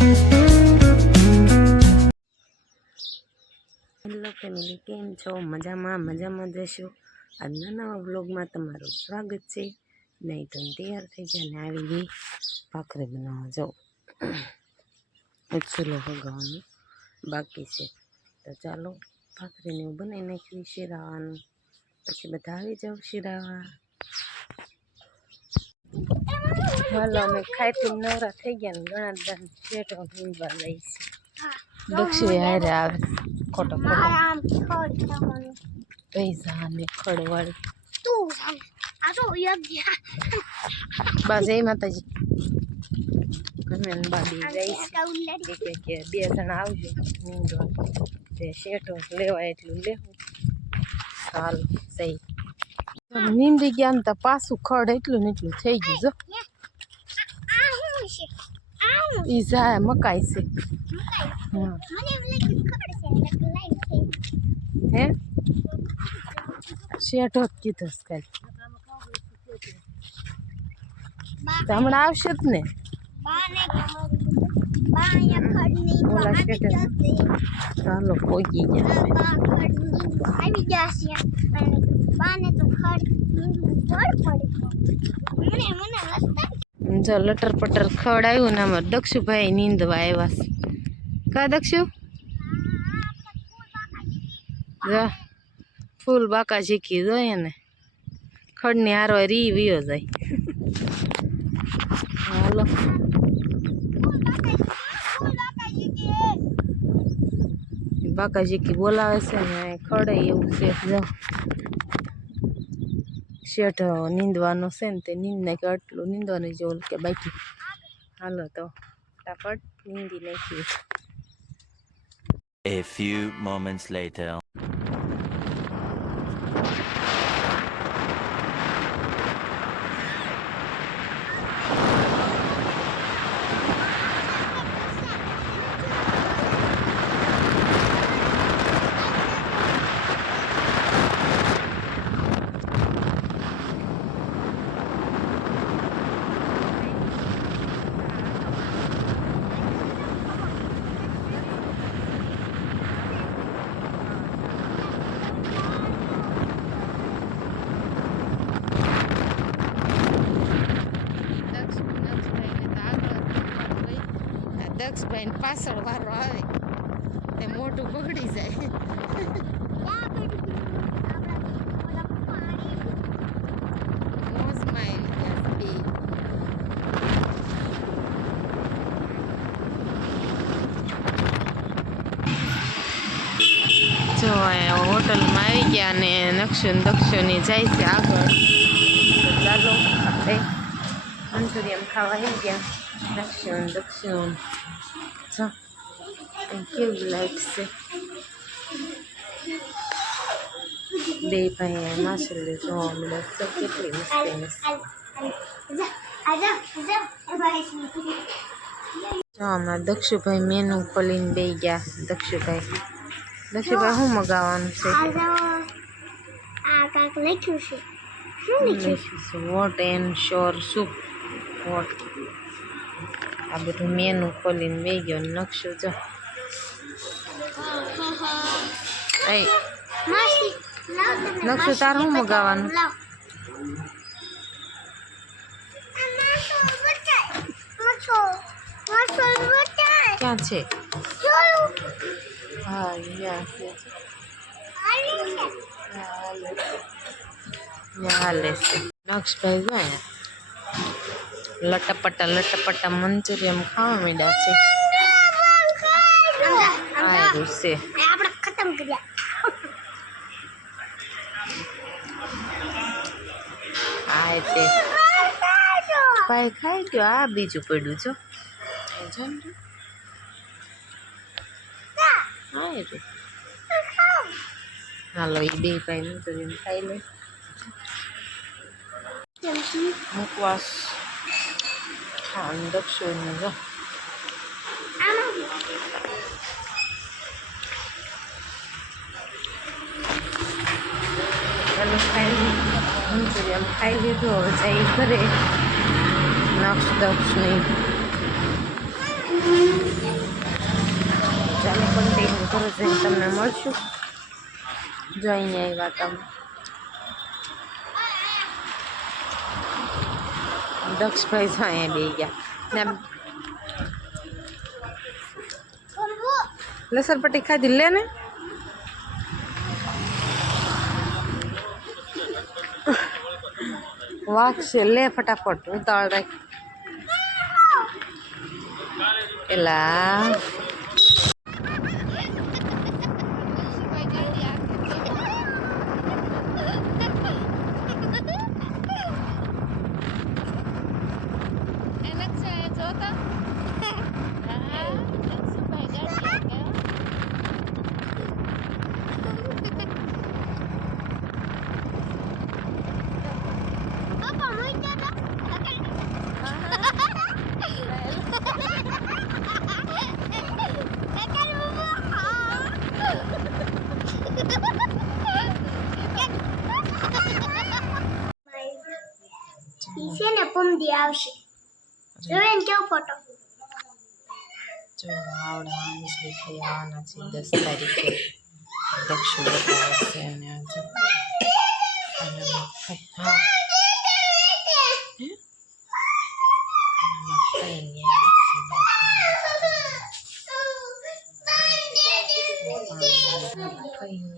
Hello family, કેમ છો? મજામાં જશો. આજના નવા વ્લોગમાં તમારું સ્વાગત છે. નહીં તો તૈયાર થઈ ગયા ને આવી ગઈ ભાખરી બનાવવા. જાઓ ચૂલો ભગાવવાનું બાકી છે, તો ચાલો ભાખરીને એવું બનાવી નાખવી શીરાવાનું. પછી બધા આવી જાવ શીરાવા. હાલો, અમે ખાઈ પીને નવરા થઈ ગયા ને ઘણા દાન પેટો ઊંઘવા લઈ છે. દક્ષિણ હારે આવે ખોટો પૈસા ને ખડવાળી બસ એ માતાજી અમે બાબી જઈશ કે 2 જણા આવજો નીંદવા. તે શેઠો લેવાય એટલું લેવું. ચાલો સહી નીંદી ગયા ને તો પાછું ખડ એટલું ને એટલું થઈ ગયું. જો ઈ જાય મકાઈ છે. હે શેઠો જ કીધું કાલ તો હમણાં આવશે જ ને. ઓલા શેઠે ચાલો પોગી ગયા. જો લટર પટર ખડ આવ્યું ને અમારે દક્ષુભાઈ નીંદવા આવ્યા છે. કા દક્ષુ જો ફૂલ બાકા શીખી જોઈએ ને ખડની હારવા રી વિયો જાય. હાલો બાકા શીખી બોલાવે છે ને ખડે એવું છે. જો શેઠ નીંદવાનો છે ને તે નીંદ નાખ્યો. આટલું નીંદવાનું જેવું કે બાકી. હાલો તો ફટાફટ નીંદી નાખીએ. A few moments later. દક્ષભાઈ પાછળ વારો આવે તે મોઢું બગડી જાય. મોજમાં આવી જો હોટલમાં આવી ગયા ને નક્ષુ દક્ષુની જાય છે આગળ. ચાલો આપણે મંચુરિયન ખાવા આવી ગયા. દક્ષિણ જો કેવી લાઈટ છે. બે ભાઈ માછલી જોવા મળે છે. કેટલી મસ્તી જો હમણાં દક્ષુભાઈ મેનુ ખોલીને બે ગયા. દક્ષુભાઈ શું મગાવવાનું છે? Hot and sour soup. What આ બધું મેનુ ખોલીને બે ગયો. નકશો જો નકશો તાર શું મગાવવાનું? ક્યાં છે? હા અહીંયા છે. હાલે છે નક્ષભાઈ જો લટપટા મંચુરિયન ખાવા માંડ્યા છે. સારું છે. આ તે ભાઈ ખાઈ ગયો. આ બીજું પડ્યું જો. હાલો એ બે ભાઈ મંચુરિયન ખાઈ લે. મુકવાસ ખાંડ દક્ષુને જો મંચુરિયન ખાઈ લીધું. હવે જઈ ઘરે નક્ષ દક્ષની ઘરે જઈને તમને મળશું. જો અહીંયા આવ્યા તમે દક્ષભાઈ તો અહીંયા બે ગયા ને લસણપટ્ટી ખાધી લે ને વાગશે લે ફટાફટ ઉતાવળ રાખ એલા ને પમદી આવશે જોવે ને કેવો ફોટો જો આવડા મિસલી થઈ આવવાના છે 10 તારીખે દક્ષિણ બતાવશે અને આજે હા કઈ